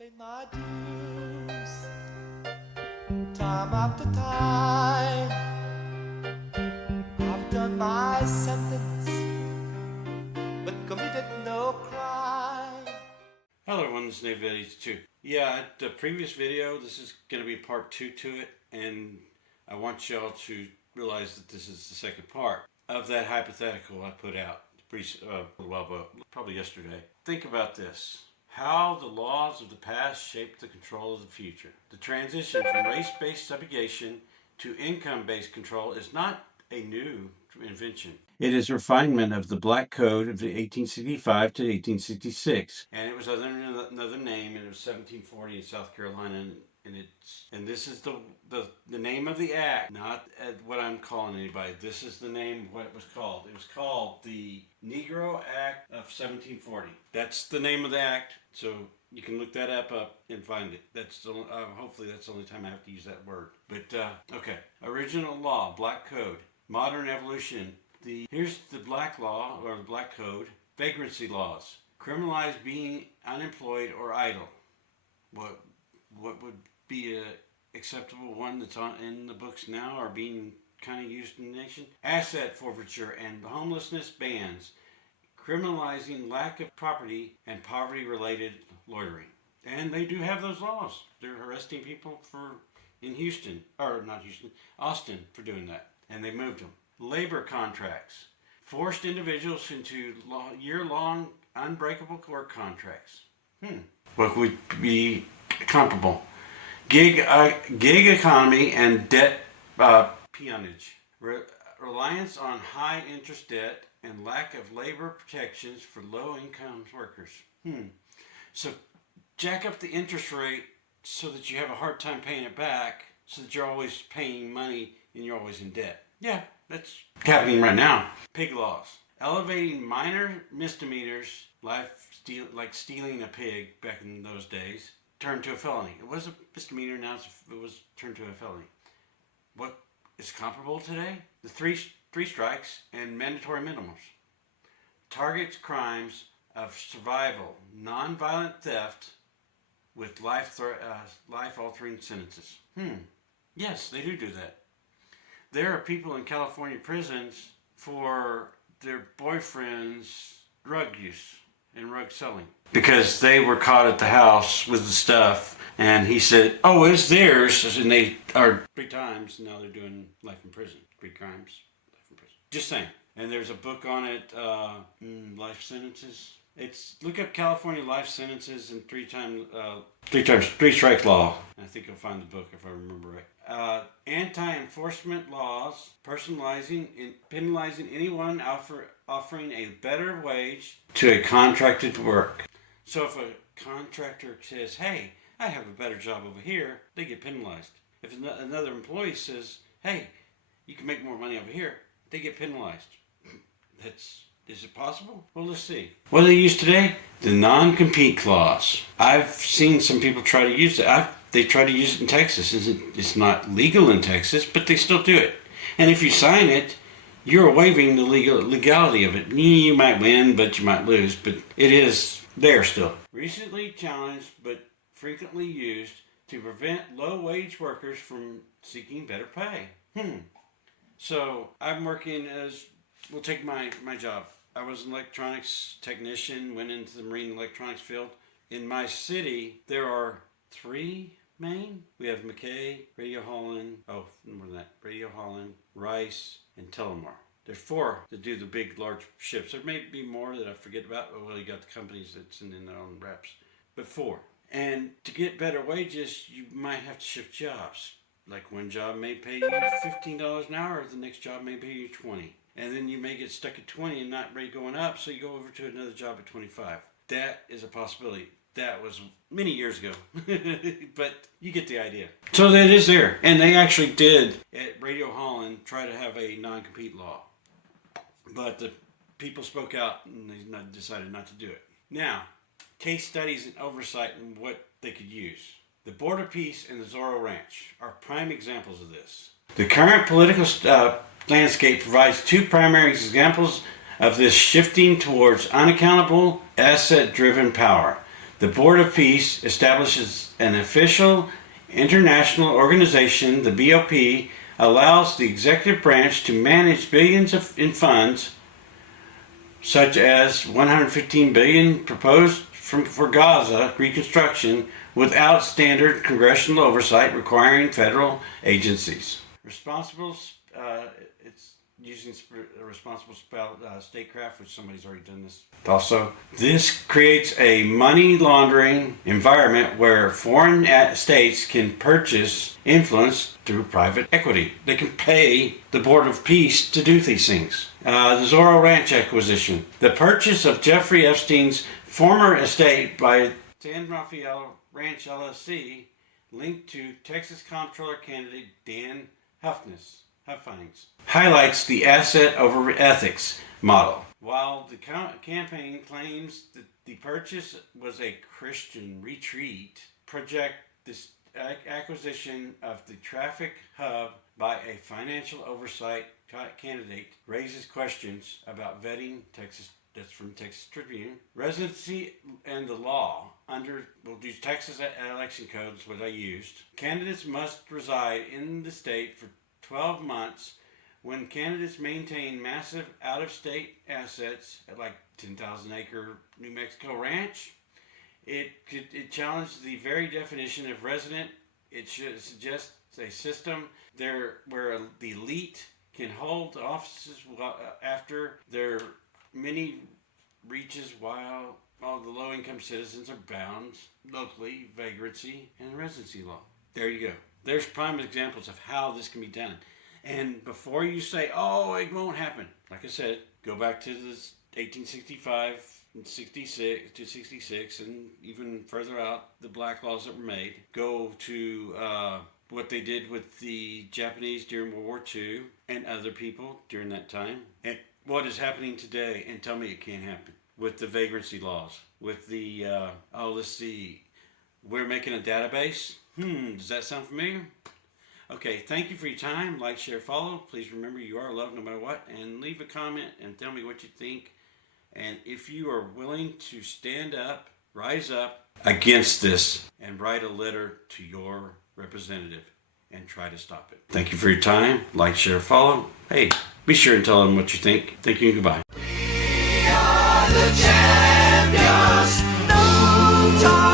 Pay my dues, time after time. I've done my sentence, but committed no crime. Hello everyone, this is Nate 82. Yeah, the previous video, this is going to be part 2 to it, and I want y'all to realize that this is the second part of that hypothetical I put out a while ago, probably yesterday. Think about this. How the laws of the past shape the control of the future. The transition from race-based subjugation to income-based control is not a new invention. It is refinement of the Black Code of 1865 to 1866, and it was under another name, and it was 1740 in South Carolina, and this is the name of the act, not what I'm calling anybody. This is the name of what it was called. It was called the Negro Act of 1740. That's the name of the act. So you can look that up and find it. That's hopefully that's the only time I have to use that word. But okay, original law, Black Code, modern evolution. Here's the Black Law or the Black Code. Vagrancy laws criminalize being unemployed or idle. What would be a acceptable one that's in the books now or being kind of used in the nation? Asset forfeiture and homelessness bans, criminalizing lack of property and poverty-related loitering. And they do have those laws. They're arresting people in Austin for doing that. And they moved them. Labor contracts forced individuals into year-long unbreakable work contracts. What would be comparable? Gig economy and debt peonage. Reliance on high interest debt and lack of labor protections for low-income workers. So jack up the interest rate so that you have a hard time paying it back, so that you're always paying money and you're always in debt. Yeah, that's happening right now. Pig laws. Elevating minor misdemeanors, like stealing a pig back in those days, turned to a felony. It was a misdemeanor, now it was turned to a felony. What is comparable today? The three strikes and mandatory minimums. Targets crimes of survival, non-violent theft with life-altering sentences. Yes, they do that. There are people in California prisons for their boyfriend's drug use and drug selling, because they were caught at the house with the stuff, and he said, "Oh, it's theirs," and they are 3 times. Now they're doing life in prison, 3 crimes, life in prison. Just saying. And there's a book on it, life sentences. Look up California life sentences and 3 strike law. I think you'll find the book if I remember right. Anti-enforcement laws, penalizing anyone offering a better wage to a contracted work. So if a contractor says, "Hey, I have a better job over here," they get penalized. If another employee says, "Hey, you can make more money over here," they get penalized. Is it possible? Well, let's see. What do they use today? The non-compete clause. I've seen some people try to use it. They try to use it in Texas. It's not legal in Texas, but they still do it. And if you sign it, you're waiving the legality of it. You might win, but you might lose. But it is there still. Recently challenged, but frequently used to prevent low-wage workers from seeking better pay. So I'm working we'll take my job. I was an electronics technician, went into the marine electronics field. In my city, there are 3 main. We have McKay, Radio Holland, more than that, Radio Holland, Rice, and Telemar. There's 4 that do the big, large ships. There may be more that I forget about. Well, you got the companies that send in their own reps. But 4. And to get better wages, you might have to shift jobs. Like one job may pay you $15 an hour, the next job may pay you $20. And then you may get stuck at 20 and not rate going up, so you go over to another job at 25. That is a possibility. That was many years ago, but you get the idea. So that is there. And they actually did, at Radio Holland, try to have a non-compete law. But the people spoke out and they decided not to do it. Now, case studies and oversight and what they could use. The Border Peace and the Zorro Ranch are prime examples of this. The current political landscape provides 2 primary examples of this shifting towards unaccountable, asset-driven power. The Board of Peace establishes an official international organization. The BOP allows the executive branch to manage billions in funds, such as 115 billion proposed for Gaza reconstruction, without standard congressional oversight requiring federal agencies. Responsible, it's using responsible statecraft, which somebody's already done this also. This creates a money laundering environment where foreign states can purchase influence through private equity. They can pay the Board of Peace to do these things. The Zorro Ranch acquisition. The purchase of Jeffrey Epstein's former estate by San Rafael Ranch LLC, linked to Texas Comptroller candidate Dan Huffines, highlights the asset over ethics model. While the campaign claims that the purchase was a Christian retreat, project this acquisition of the traffic hub by a financial oversight candidate raises questions about vetting. That's from Texas Tribune. Residency and the law we'll use Texas election codes, what I used. Candidates must reside in the state for 12 months. When candidates maintain massive out-of-state assets at like 10,000-acre New Mexico ranch, it challenges the very definition of resident. It should suggest a system there where the elite can hold offices after their many reaches, while all the low-income citizens are bound locally, vagrancy, and residency law. There you go. There's prime examples of how this can be done. And before you say, oh, it won't happen, like I said, go back to this 1865 and 66, and even further out, the black laws that were made. Go to what they did with the Japanese during World War II and other people during that time. And what is happening today, and tell me it can't happen. With the vagrancy laws, with the, let's see, we're making a database. Does that sound familiar? Okay, thank you for your time. Like, share, follow. Please remember you are loved no matter what. And leave a comment and tell me what you think. And if you are willing to stand up, rise up against this, and write a letter to your representative and try to stop it. Thank you for your time. Like, share, follow. Hey, be sure and tell them what you think. Thank you and goodbye. We are the champions. No time.